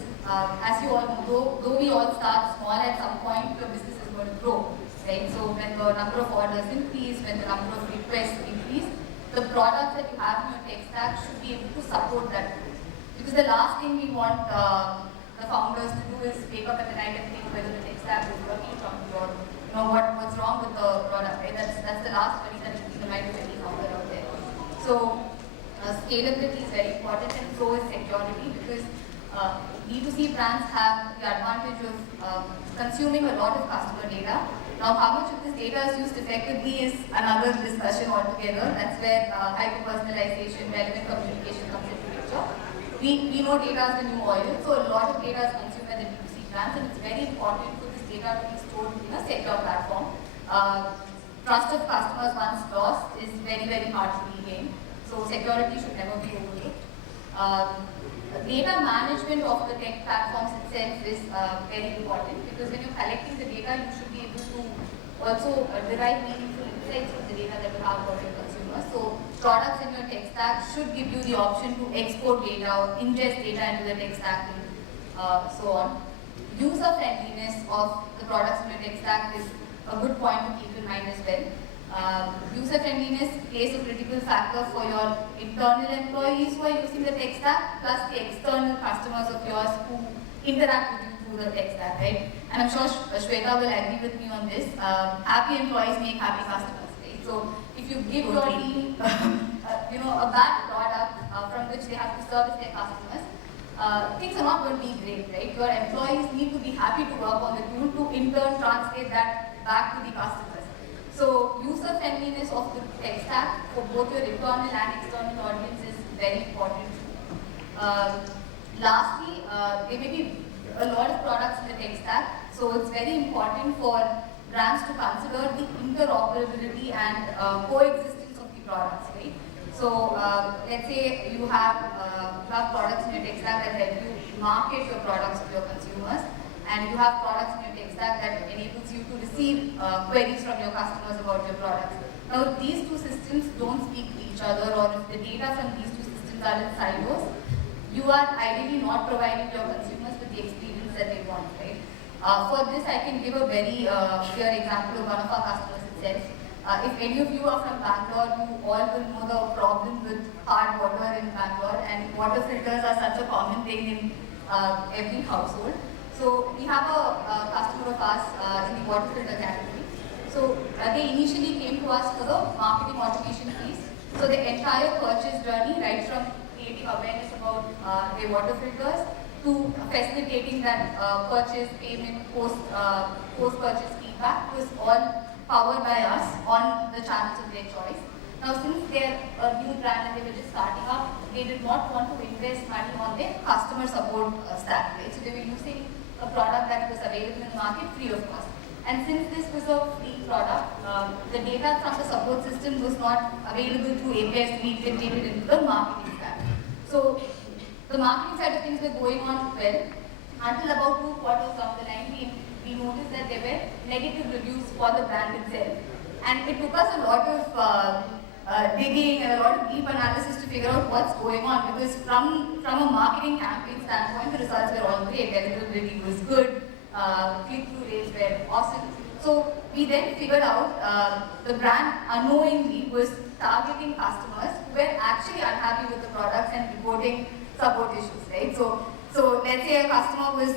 as you all know, though we all start small, at some point your business is going to grow, right? So when the number of orders increase, when the number of requests increase, the products that you have in your tech stack should be able to support that growth. Because the last thing we want the founders to do is wake up at the night and think whether the tech stack is working properly or what's wrong with the product, right? That's the last worry that in the mind of any founder out there. So scalability is very important, and so is security, because D2C brands have the advantage of consuming a lot of customer data. Now, how much of this data is used effectively is another discussion altogether. That's where hyper-personalization, relevant communication comes into picture. We know data is the new oil, so a lot of data is consumed by the D2C brands, and it's very important for this data to be stored in a secure platform. Trust of customers once lost is very, very hard to regain, so security should never be overlooked. Data management of the tech platforms itself is very important, because when you're collecting the data, you should be able to also derive meaningful insights from the data that you have about your consumers. So products in your tech stack should give you the option to export data or ingest data into the tech stack and so on. User friendliness of the products in your tech stack is a good point to keep in mind as well. User friendliness plays a critical factor for your internal employees who are using the tech stack, plus the external customers of yours who interact with you through the tech stack, right? And I'm sure Shweta will agree with me on this. Happy employees make happy customers, right? So if you give your team, a bad product from which they have to service their customers, things are not going to be great, right? Your employees need to be happy to work on the tool to in turn translate that back to the customers. So user friendliness of the tech stack for both your internal and external audience is very important. Lastly, there may be a lot of products in the tech stack, so it's very important for brands to consider the interoperability and coexistence products, right? So let's say you have products in your tech stack that help you market your products to your consumers, and you have products in your tech stack that enables you to receive queries from your customers about your products. Now, if these two systems don't speak to each other, or if the data from these two systems are in silos, you are ideally not providing your consumers with the experience that they want, right? For this, I can give a very clear example of one of our customers itself. If any of you are from Bangalore, you all will know the problem with hard water in Bangalore, and water filters are such a common thing in every household. So we have a customer of ours in the water filter category. So they initially came to us for the marketing automation piece. So the entire purchase journey, right from creating awareness about their water filters to facilitating that purchase, payment, post-purchase feedback, was all powered by us on the channels of their choice. Now, since they're a new brand and they were just starting up, they did not want to invest money on their customer support stack, right? So they were using a product that was available in the market free of cost. And since this was a free product, the data from the support system was not available through APIs to be integrated into the marketing stack. So the marketing side of things were going on well until about 2 quarters down the line. We noticed that there were negative reviews for the brand itself. And it took us a lot of digging and a lot of deep analysis to figure out what's going on, because from a marketing campaign standpoint, the results were all great. Availability was good, click-through rates were awesome. So we then figured out the brand unknowingly was targeting customers who were actually unhappy with the products and reporting support issues, right? So let's say a customer was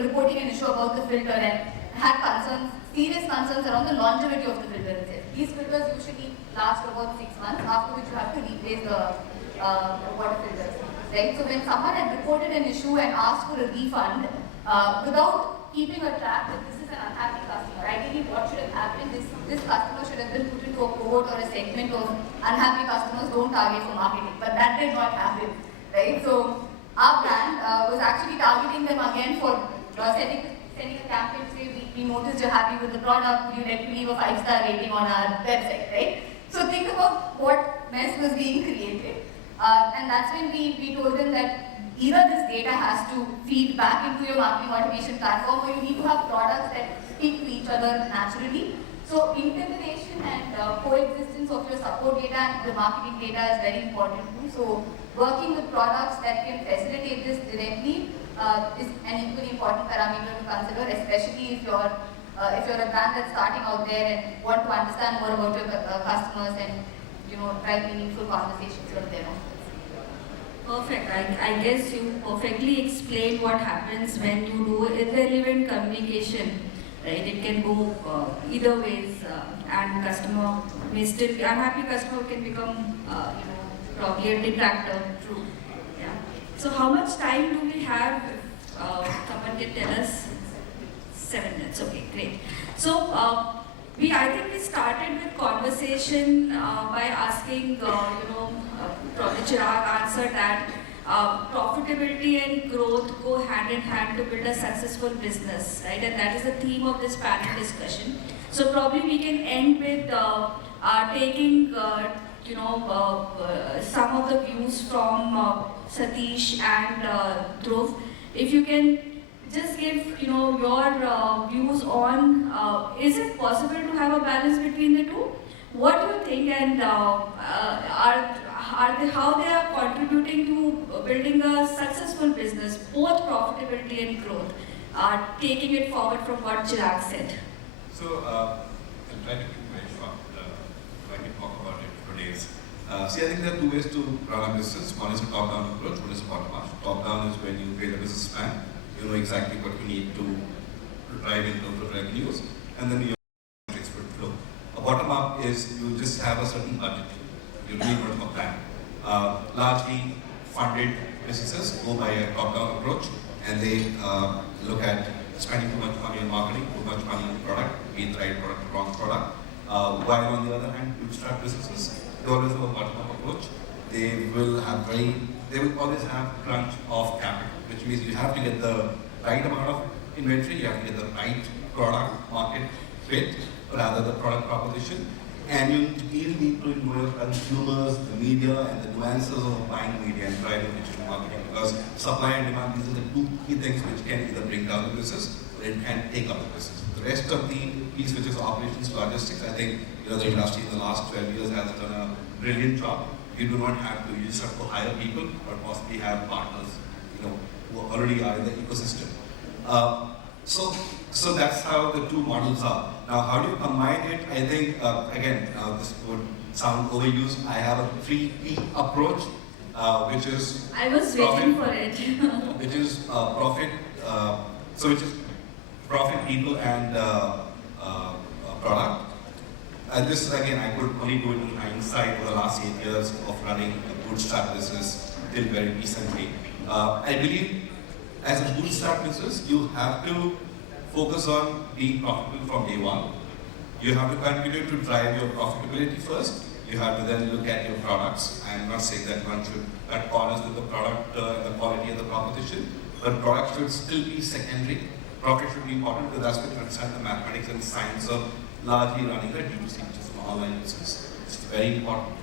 reporting an issue about the filter and had concerns, serious concerns around the longevity of the filter itself. These filters usually last for about 6 months, after which you have to replace the water filters, right? So when someone had reported an issue and asked for a refund, without keeping a track that this is an unhappy customer, ideally what should have happened is this customer should have been put into a cohort or a segment of unhappy customers don't target for marketing, but that did not happen, right? So our brand was actually targeting them again for sending a campaign to say, we noticed you're happy with the product, would you like to leave a 5-star rating on our website, right? So think about what mess was being created. And that's when we told them that either this data has to feed back into your marketing automation platform, or you need to have products that speak to each other naturally. So integration and coexistence of your support data and the marketing data is very important too. So working with products that can facilitate this directly is an equally important parameter to consider, especially if you're a brand that's starting out there and want to understand more about your customers and drive meaningful conversations from there on. Perfect. I guess you perfectly explained what happens when you do irrelevant communication. Right? It can go either ways, and customer may still be unhappy. Customer can become, probably a detractor. True. Yeah. So how much time do we have? Someone can tell us. 7 minutes. Okay, great. So I think we started with conversation by asking, probably Chirag answered that profitability and growth go hand in hand to build a successful business, right? And that is the theme of this panel discussion. So probably we can end with taking, some of the views from Satish and Dhruv. If you can just give, your views on, is it possible to have a balance between the two? What do you think, and how they are contributing to building a successful business, both profitability and growth, taking it forward from what Chirag said? So, I'll try to keep it very short, so I can talk about it for days. See, I think there are 2 ways to run a business. One is a top-down approach, one is a bottom-up. Top-down is when you create a business plan, you know exactly what you need to drive in terms of revenues, and then you expert flow. A bottom-up is you just have a certain budget. You really don't have a plan. Largely funded businesses go by a top-down approach, and they look at spending too much money on marketing, too much money on product, be it the right product or wrong product. While on the other hand, bootstrap businesses, they always have a bottom-up approach. They will always have crunch of capital, which means you have to get the right amount of inventory, you have to get the right product market fit, rather the product proposition, And you really need to know your consumers, the media, and the nuances of buying media and driving digital marketing, because supply and demand, these are the two key things which can either bring down the business or it can take up the business. The rest of the piece, which is operations, logistics, I think the industry in the last 12 years has done a brilliant job. You do not have to, you just have to hire people or possibly have partners, who already are in the ecosystem. So that's how the two models are. Now, how do you combine it? I think, again, this would sound overused. I have a 3P approach, which is I was waiting for it. which is profit, which is profit, people, and product. And this is, again, I could only do it in hindsight for the last 8 years of running a bootstrap business till very recently. I believe as a bootstrap business, you have to focus on being profitable from day one. You have to continue to drive your profitability first. You have to then look at your products. I'm not saying that one should cut corners with the product and the quality of the competition, but product should still be secondary. Profit should be important because that's when you understand the mathematics and science of largely running a D2C, which is an online business. It's very important.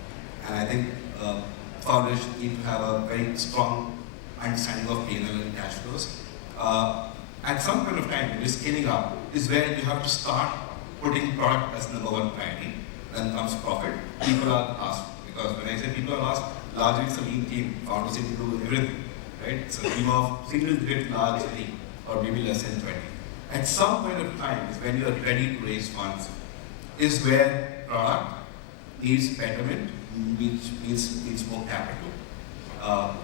And I think founders need to have a very strong understanding of P&L and cash flows. At some point of time, when you're scaling up, is where you have to start putting product as number one priority. Then comes profit. People are asked, because when I say people are asked, largely it's a lean team. Founders need to do everything, right? It's a team of single-digit large team, or maybe less than 20. At some point of time is when you are ready to raise funds, is where product needs betterment, needs more capital.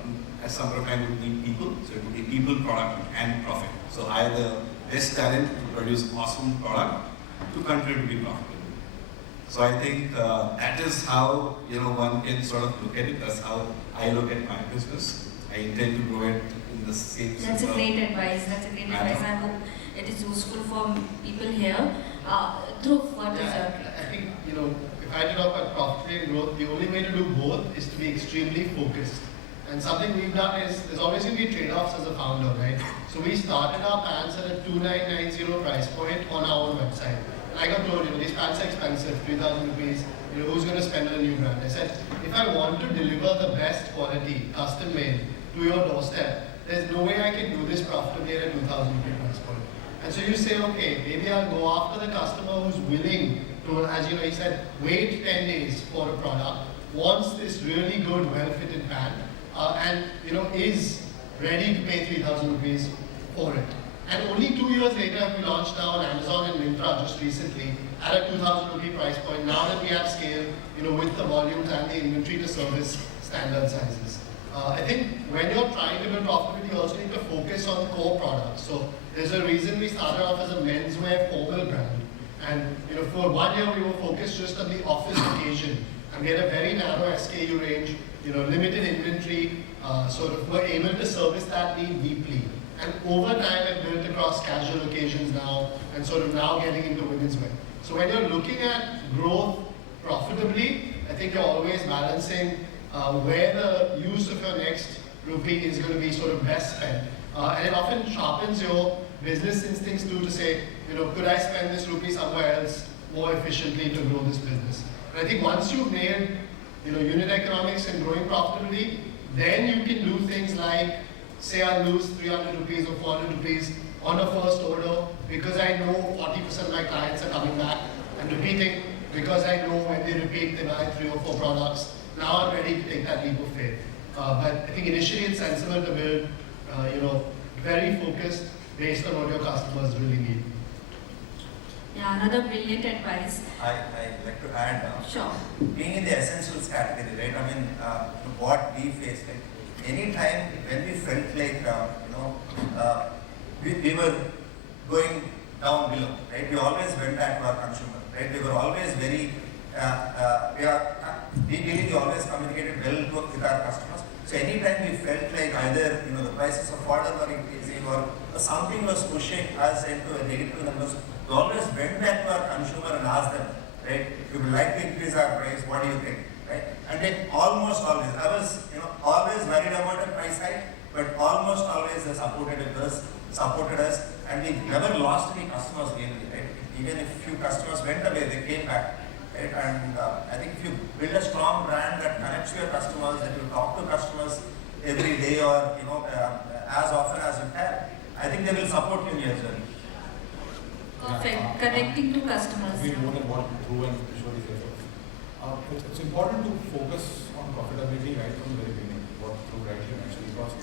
At some point of time, we need people, so it would be people, product, and profit. So hire the best talent to produce awesome product to continue to be profitable. So I think that is how one can sort of look at it. That's how I look at my business. I intend to grow it in the same. That's a great advice. That's a great advice. I hope it is useful for people here. Dhruv, what is your? I think if I had to talk about profitability and growth, the only way to do both is to be extremely focused. And something we've done is, there's always going to be trade-offs as a founder, right? So we started our pants at a 2,990 price point on our own website. Like I told you, these pants are expensive, 3,000 rupees. Who's going to spend on a new brand? I said, if I want to deliver the best quality, custom made, to your doorstep, there's no way I can do this profitably at a 2,000 rupee price point. And so you say, okay, maybe I'll go after the customer who's willing to, as he said, wait 10 days for a product, wants this really good, well-fitted pant, and is ready to pay 3,000 rupees for it. And only 2 years later, we launched now on Amazon and Myntra just recently at a 2,000 rupee price point. Now that we have scale, with the volumes and the inventory to service standard sizes. I think when you're trying to build profitability, you also need to focus on core products. So there's a reason we started off as a menswear formal brand. And for 1 year, we were focused just on the office occasion. And we had a very narrow SKU range, limited inventory, we're able to service that need deeply. And over time, I've built across casual occasions now, and now getting into women's wear. So when you're looking at growth profitably, I think you're always balancing where the use of your next rupee is going to be best spent. And it often sharpens your business instincts too, to say, could I spend this rupee somewhere else more efficiently to grow this business? And I think once you've nailed unit economics and growing profitably, then you can do things like, say I lose 300 rupees or 400 rupees on a first order because I know 40% of my clients are coming back and repeating, because I know when they repeat, they buy 3 or 4 products. Now I'm ready to take that leap of faith. But I think initially it's sensible to build, very focused based on what your customers really need. Yeah, another brilliant advice. I'd like to add, Sure. Being in the essentials category, right? I mean, what we face, any time when we felt like, we were going down below, right? We always went back to our consumer, right? We were always very, we believe we always communicated well with our customers. So anytime we felt like either, the prices of fodder were increasing or something was pushing us into a negative numbers, we always went back to our consumer and asked them, right? If you would like to increase our price, what do you think? Right? And then almost always, I was always worried about a price hike, but almost always they supported us, and we never lost any customers really, right? Even if few customers went away, they came back. right? And I think if you build a strong brand that connects to your customers, that you talk to customers every day or as often as you can, I think they will support you in your journey. Perfect. Connecting to customers. Maybe more than what Dhruv and Kishore is saying. It's important to focus on profitability right from the very beginning, what Dhruv rightly mentioned, because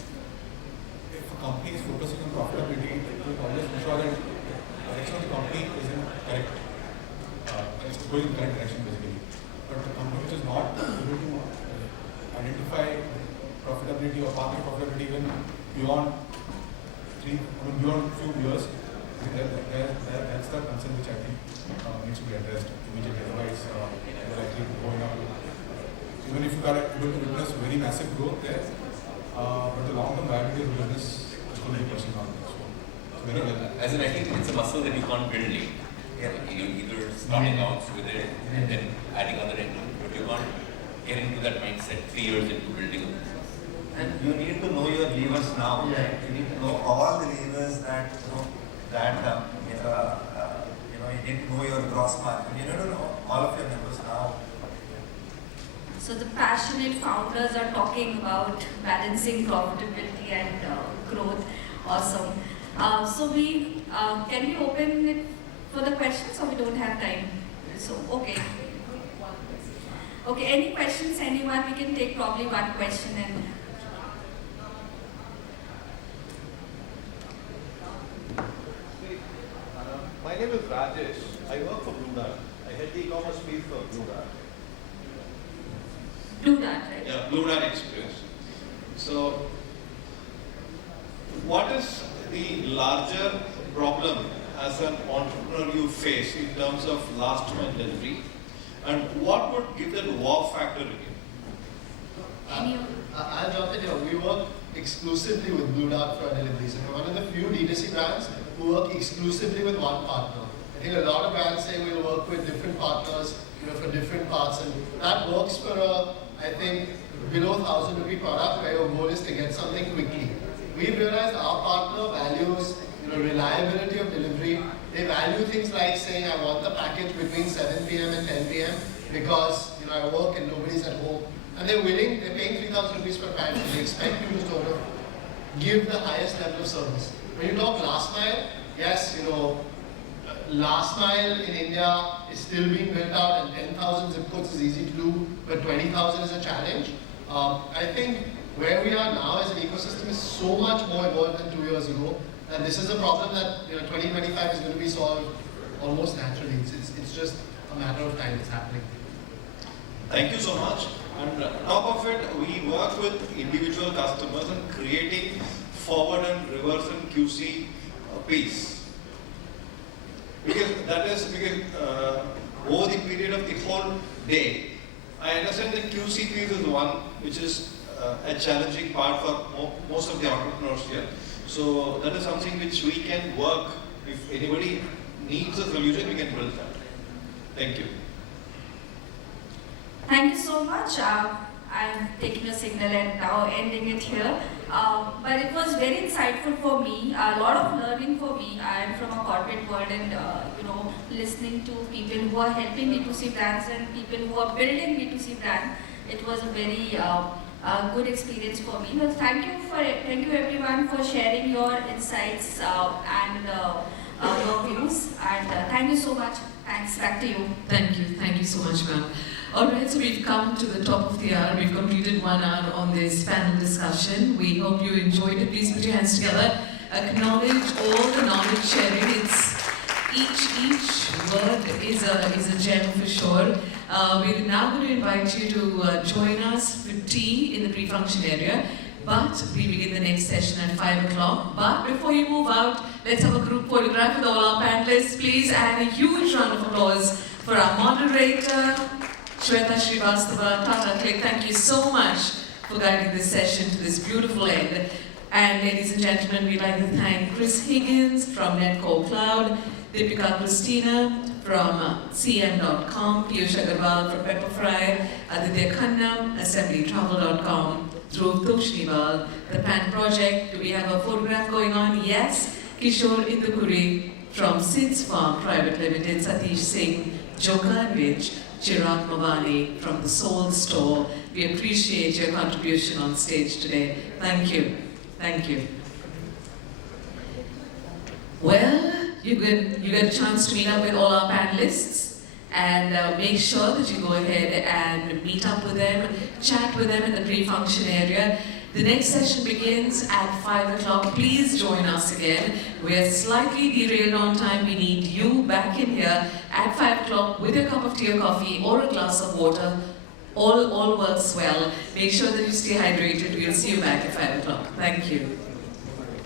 if a company is focusing on profitability, it will always ensure that the direction of the company is in correct, it's going in the correct direction basically. But the company which is not able to identify profitability or path of profitability even beyond beyond a few years, that's the concern which I think needs to be addressed immediately. Otherwise, you're likely to go up. Even if you are able to witness very massive growth there, but the long-term viability of the business is going to be pushing on. So very well. As in, I think it's a muscle that you can't build late. You're either starting out with it and then adding other end, but you can't get into that mindset 3 years into building a business. And you need to know your levers now. Right? You need to know all the levers that you need to know your gross margin. You need to know all of your numbers now. So the passionate founders are talking about balancing profitability and growth. Awesome. So can we open it for the questions, or we don't have time? So okay. Okay. Any questions? Anyone? We can take probably one question and. My name is Rajesh. I work for Blue Dart. I head the e-commerce piece for Blue Dart. Blue Dart, right? Yeah, Blue Dart Express. So, what is the larger problem as an entrepreneur you face in terms of last mile delivery, and what would give that wow factor in you? I'll jump in here. We work exclusively with Blue Dart for our deliveries. And we're one of the few D2C brands who work exclusively with one partner. I think a lot of brands say we'll work with different partners, for different parts, and that works for I think below 1,000 rupee product where your goal is to get something quickly. We've realized our partner values, reliability of delivery. They value things like saying, I want the package between 7 p.m. and 10 p.m. because I work and nobody's at home. And they're paying 3,000 rupees per package. They expect you to sort of give the highest level of service. When you talk last mile, yes, last mile in India is still being built out, and 10,000 zip codes is easy to do, but 20,000 is a challenge. I think where we are now as an ecosystem is so much more evolved than 2 years ago, and this is a problem that 2025 is going to be solved almost naturally. It's just a matter of time. It's happening. Thank you so much. And on top of it, we work with individual customers and creating forward and reverse and QC piece. Because over the period of the whole day, I understand the QC piece is one which is a challenging part for most of the entrepreneurs here. So that is something which we can work. If anybody needs a solution, we can build that. Thank you. Thank you so much. I'm taking a signal and now ending it here. But it was very insightful for me, a lot of learning for me. I am from a corporate world and, listening to people who are helping D2C brands and people who are building D2C brands. It was a very good experience for me. Well, thank you everyone for sharing your insights and your views. And thank you so much. Thanks. Back to you. Thank you so much, ma'am. Alright, so we've come to the top of the hour. We've completed 1 hour on this panel discussion. We hope you enjoyed it. Please put your hands together. Acknowledge all the knowledge sharing. It's each word is a gem for sure. We're now going to invite you to join us for tea in the pre-function area. But we begin the next session at 5 o'clock. But before you move out, let's have a group photograph with all our panelists, please. And a huge round of applause for our moderator, Shweta, Srivastava, Tata, CLiQ. Thank you so much for guiding this session to this beautiful end. And ladies and gentlemen, we'd like to thank Chris Higgins from Netcore Cloud, Deepika, Christina from cm.com, Piyush Agarwal from Pepperfry, Aditya, Khanna, assemblytravel.com, Dhruv, Toshniwal, the Pant project. Do we have a photograph going on? Yes. Kishore, Indukuri from Singh's Farm Private Limited, Satish, Singh, Joker, Chirag, Mavani from the Soul Store. We appreciate your contribution on stage today. Thank you. Thank you. Well, you get a chance to meet up with all our panelists, and make sure that you go ahead and meet up with them, chat with them in the pre-function area. The next session begins at 5 o'clock. Please join us again. We're slightly derailed on time. We need you back in here at 5 o'clock with a cup of tea or coffee or a glass of water. All works well. Make sure that you stay hydrated. We'll see you back at 5 o'clock. Thank you.